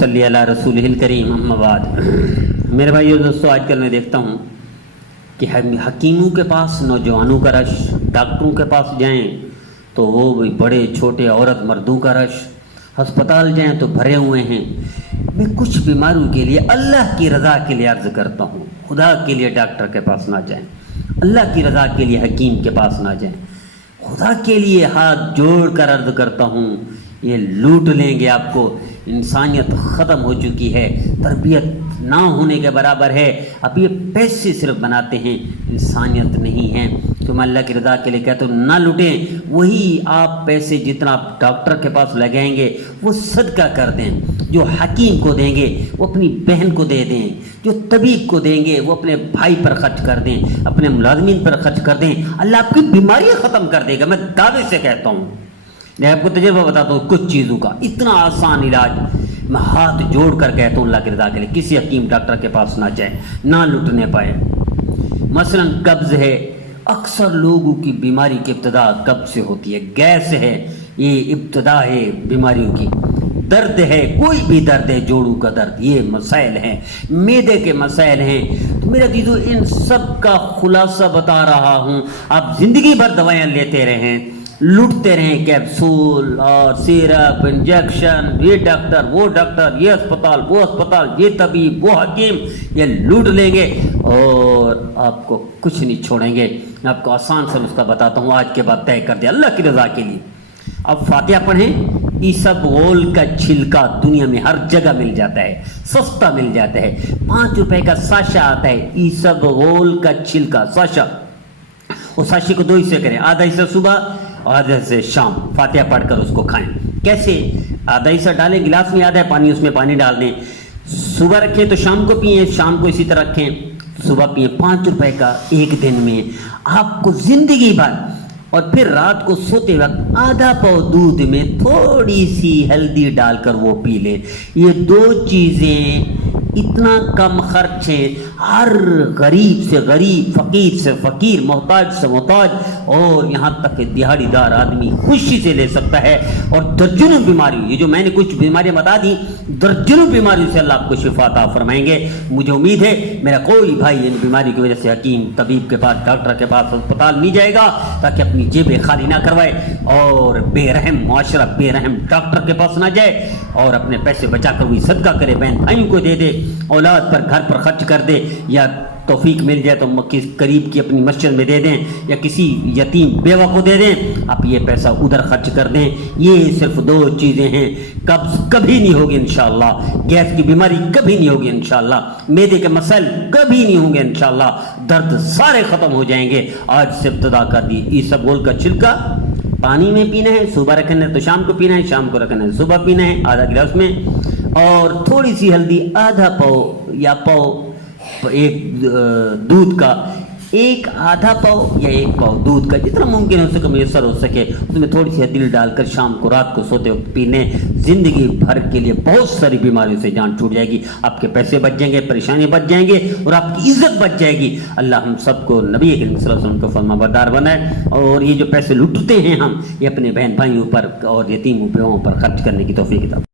صلی علی رسول الکریم اما بعد۔ میرے بھائیو دوستو، آج کل میں دیکھتا ہوں کہ حکیموں کے پاس نوجوانوں کا رش، ڈاکٹروں کے پاس جائیں تو وہ بھی بڑے چھوٹے عورت مردوں کا رش، ہسپتال جائیں تو بھرے ہوئے ہیں۔ میں کچھ بیماریوں کے لیے اللہ کی رضا کے لیے عرض کرتا ہوں، خدا کے لیے ڈاکٹر کے پاس نہ جائیں، اللہ کی رضا کے لیے حکیم کے پاس نہ جائیں۔ خدا کے لیے ہاتھ جوڑ کر عرض کرتا ہوں، یہ لوٹ لیں گے آپ کو۔ انسانیت ختم ہو چکی ہے، تربیت نہ ہونے کے برابر ہے۔ اب یہ پیسے صرف بناتے ہیں، انسانیت نہیں ہے۔ تو میں اللہ کی رضا کے لیے کہتا ہوں، نہ لوٹیں۔ وہی آپ پیسے جتنا آپ ڈاکٹر کے پاس لگائیں گے وہ صدقہ کر دیں۔ جو حکیم کو دیں گے وہ اپنی بہن کو دے دیں، جو طبیب کو دیں گے وہ اپنے بھائی پر خرچ کر دیں، اپنے ملازمین پر خرچ کر دیں۔ اللہ آپ کی بیماریاں ختم کر دے گا، میں دعوے سے کہتا ہوں۔ میں آپ کو تجربہ بتاتا ہوں کچھ چیزوں کا، اتنا آسان علاج۔ میں ہاتھ جوڑ کر کہتا ہوں اللہ کی رضا کے لیے کسی حکیم ڈاکٹر کے پاس نہ جائیں، نہ لٹنے پائے۔ مثلا قبض ہے، اکثر لوگوں کی بیماری کی ابتدا قبض سے ہوتی ہے، گیس ہے، یہ ابتدا ہے بیماریوں کی۔ درد ہے، کوئی بھی درد ہے، جوڑوں کا درد، یہ مسائل ہیں، معدے کے مسائل ہیں۔ تو میرے عزیزو، ان سب کا خلاصہ بتا رہا ہوں۔ آپ زندگی بھر دوائیاں لیتے رہیں، لوٹتے رہیں، کیپسول اور سیرپ، انجیکشن، یہ ڈاکٹر، وہ ڈاکٹر، یہ اسپتال، وہ اسپتال، یہ طبیب، وہ حکیم، یہ لوٹ لیں گے اور آپ کو کچھ نہیں چھوڑیں گے۔ میں آپ کو آسان سے نسخہ بتاتا ہوں، آج کے بعد طے کر دیں اللہ کی رضا کے لیے۔ اب فاتحہ پڑھیں۔ ایسب غول کا چھلکا دنیا میں ہر جگہ مل جاتا ہے، سستا مل جاتا ہے، 5 روپے کا ساشا آتا ہے، ایسب غول کا چھلکا ساشا۔ اس ساشے کو 2 حصے کریں، آدھا حصہ صبح اور آدھا حصہ شام، فاتحہ پڑھ کر اس کو کھائیں۔ کیسے؟ آدھا حصہ ڈالیں گلاس میں، آدھا پانی، اس میں پانی ڈال دیں۔ صبح رکھیں تو شام کو پئیں، شام کو اسی طرح رکھیں، صبح پئیں۔ 5 روپے کا ایک دن میں آپ کو زندگی بھر۔ اور پھر رات کو سوتے وقت آدھا پاؤ دودھ میں تھوڑی سی ہلدی ڈال کر وہ پی لیں۔ یہ 2 چیزیں اتنا کم خرچ ہیں، ہر غریب سے غریب، فقیر سے فقیر، محتاج سے محتاج، اور یہاں تک کہ دیہڑی دار آدمی خوشی سے لے سکتا ہے۔ اور درجنوں بیماریوں، یہ جو میں نے کچھ بیماریاں بتا دی، درجنوں بیماریوں سے اللہ آپ کو شفا عطا فرمائیں گے۔ مجھے امید ہے میرا کوئی بھائی ان بیماری کی وجہ سے حکیم طبیب کے پاس، ڈاکٹر کے پاس، اسپتال نہیں جائے گا، تاکہ اپنی جیبیں خالی نہ کروائے اور بے رحم معاشرہ، بے رحم ڈاکٹر کے پاس نہ جائے، اور اپنے پیسے بچا کر وہی صدقہ کرے، بہن بھائیوں کو دے دے، اولاد پر، گھر پر خرچ کر دے، یا توفیق مل جائے تو قریب کی اپنی مسجد میں دے دیں، یا کسی یتیم بیوہ کو دے دیں۔ آپ یہ پیسہ ادھر خرچ کر دیں۔ یہ صرف 2 چیزیں ہیں۔ قبض کبھی نہیں ہوگی انشاءاللہ، گیس کی بیماری کبھی نہیں ہوگی انشاءاللہ، معدے کے مسائل کبھی نہیں ہوں گے انشاءاللہ، درد سارے ختم ہو جائیں گے۔ آج سے ابتدا کر دی۔ ایسبغول کا چھلکا پانی میں پینا ہے، صبح رکھنا ہے تو شام کو پینا ہے، شام کو رکھنا ہے صبح پینا ہے، آدھا گلاس میں، اور تھوڑی سی ہلدی، آدھا پاؤ یا پاؤ ایک دودھ کا، ایک آدھا پاؤ یا 1 پاؤ دودھ کا، جتنا ممکن ہو سکے، میسر ہو سکے، اس میں تھوڑی سی ہلدی ڈال کر شام کو، رات کو سوتے وقت پینے۔ زندگی بھر کے لیے بہت ساری بیماریوں سے جان چھوٹ جائے گی، آپ کے پیسے بچ جائیں گے، پریشانی بچ جائیں گے، اور آپ کی عزت بچ جائے گی۔ اللہ ہم سب کو نبی کریم صلی اللہ علیہ وسلم کو فرما بردار بنائے، اور یہ جو پیسے لوٹتے ہیں ہم، یہ اپنے بہن بھائیوں پر اور یتیموں بیووں پر خرچ کرنے کی توفیق عطا